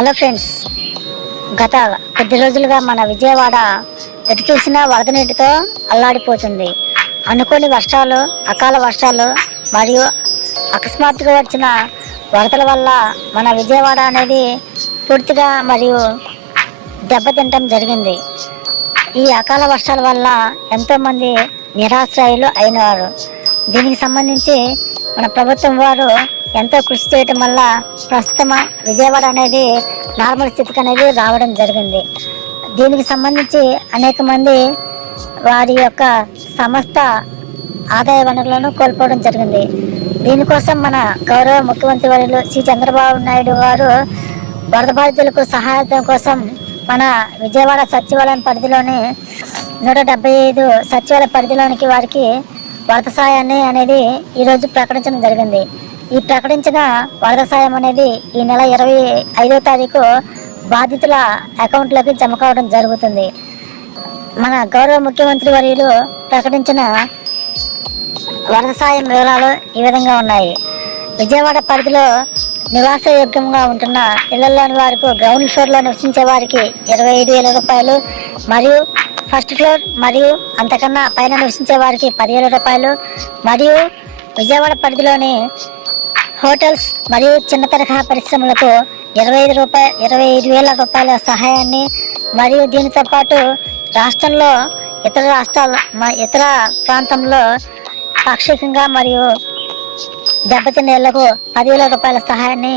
Hello friends, గత కొద్ది రోజులుగా మన విజయవాడ ఎటు చూసినా వరద నీటితో అల్లాడిపోతుంది. అనుకోని వర్షాలు, అకాల వర్షాలు మరియు అకస్మాత్తుగా వచ్చిన వరదల వల్ల మన విజయవాడ అనేది పూర్తిగా మరియు దెబ్బతింటం జరిగింది. ఈ అకాల వర్షాల వల్ల ఎంతోమంది నిరాశ్రయులు అయినారు. దీనికి సంబంధించి మన ప్రభుత్వం వారు ఎంతో కృషి చేయటం వల్ల ప్రస్తుతం విజయవాడ అనేది నార్మల్ స్థితికి అనేది రావడం జరిగింది. దీనికి సంబంధించి అనేక మంది వారి యొక్క సమస్త ఆదాయ వనరులను కోల్పోవడం జరిగింది. దీనికోసం మన గౌరవ ముఖ్యమంత్రి వర్యులు శ్రీ చంద్రబాబు నాయుడు గారు వరద బాధితులకు సహాయం కోసం మన విజయవాడ సచివాలయం పరిధిలోని 175 సచివాలయ పరిధిలోనికి వారికి వరద సాయాన్ని అనేది ఈరోజు ప్రకటించడం జరిగింది. ఈ ప్రకటించిన వరద సాయం అనేది ఈ నెల 25వ తారీఖు బాధితుల అకౌంట్లోకి జమ కావడం జరుగుతుంది. మన గౌరవ ముఖ్యమంత్రి వర్యులు ప్రకటించిన వరద సాయం వివరాలు ఈ విధంగా ఉన్నాయి. విజయవాడ పరిధిలో నివాసయోగ్యంగా ఉంటున్న ఇళ్లలోని వారికి గ్రౌండ్ ఫ్లోర్లో నివసించే వారికి 25,000 రూపాయలు మరియు ఫస్ట్ ఫ్లోర్ మరియు అంతకన్నా పైన నివసించే వారికి 10,000 రూపాయలు మరియు విజయవాడ పరిధిలోని హోటల్స్ మరియు చిన్న తరహా పరిశ్రమలకు 25,000 రూపాయల సహాయాన్ని మరియు దీనితో పాటు రాష్ట్రంలో ఇతర ప్రాంతంలో పాక్షికంగా మరియు దెబ్బతిన్న ఇళ్లకు 10,000 రూపాయల సహాయాన్ని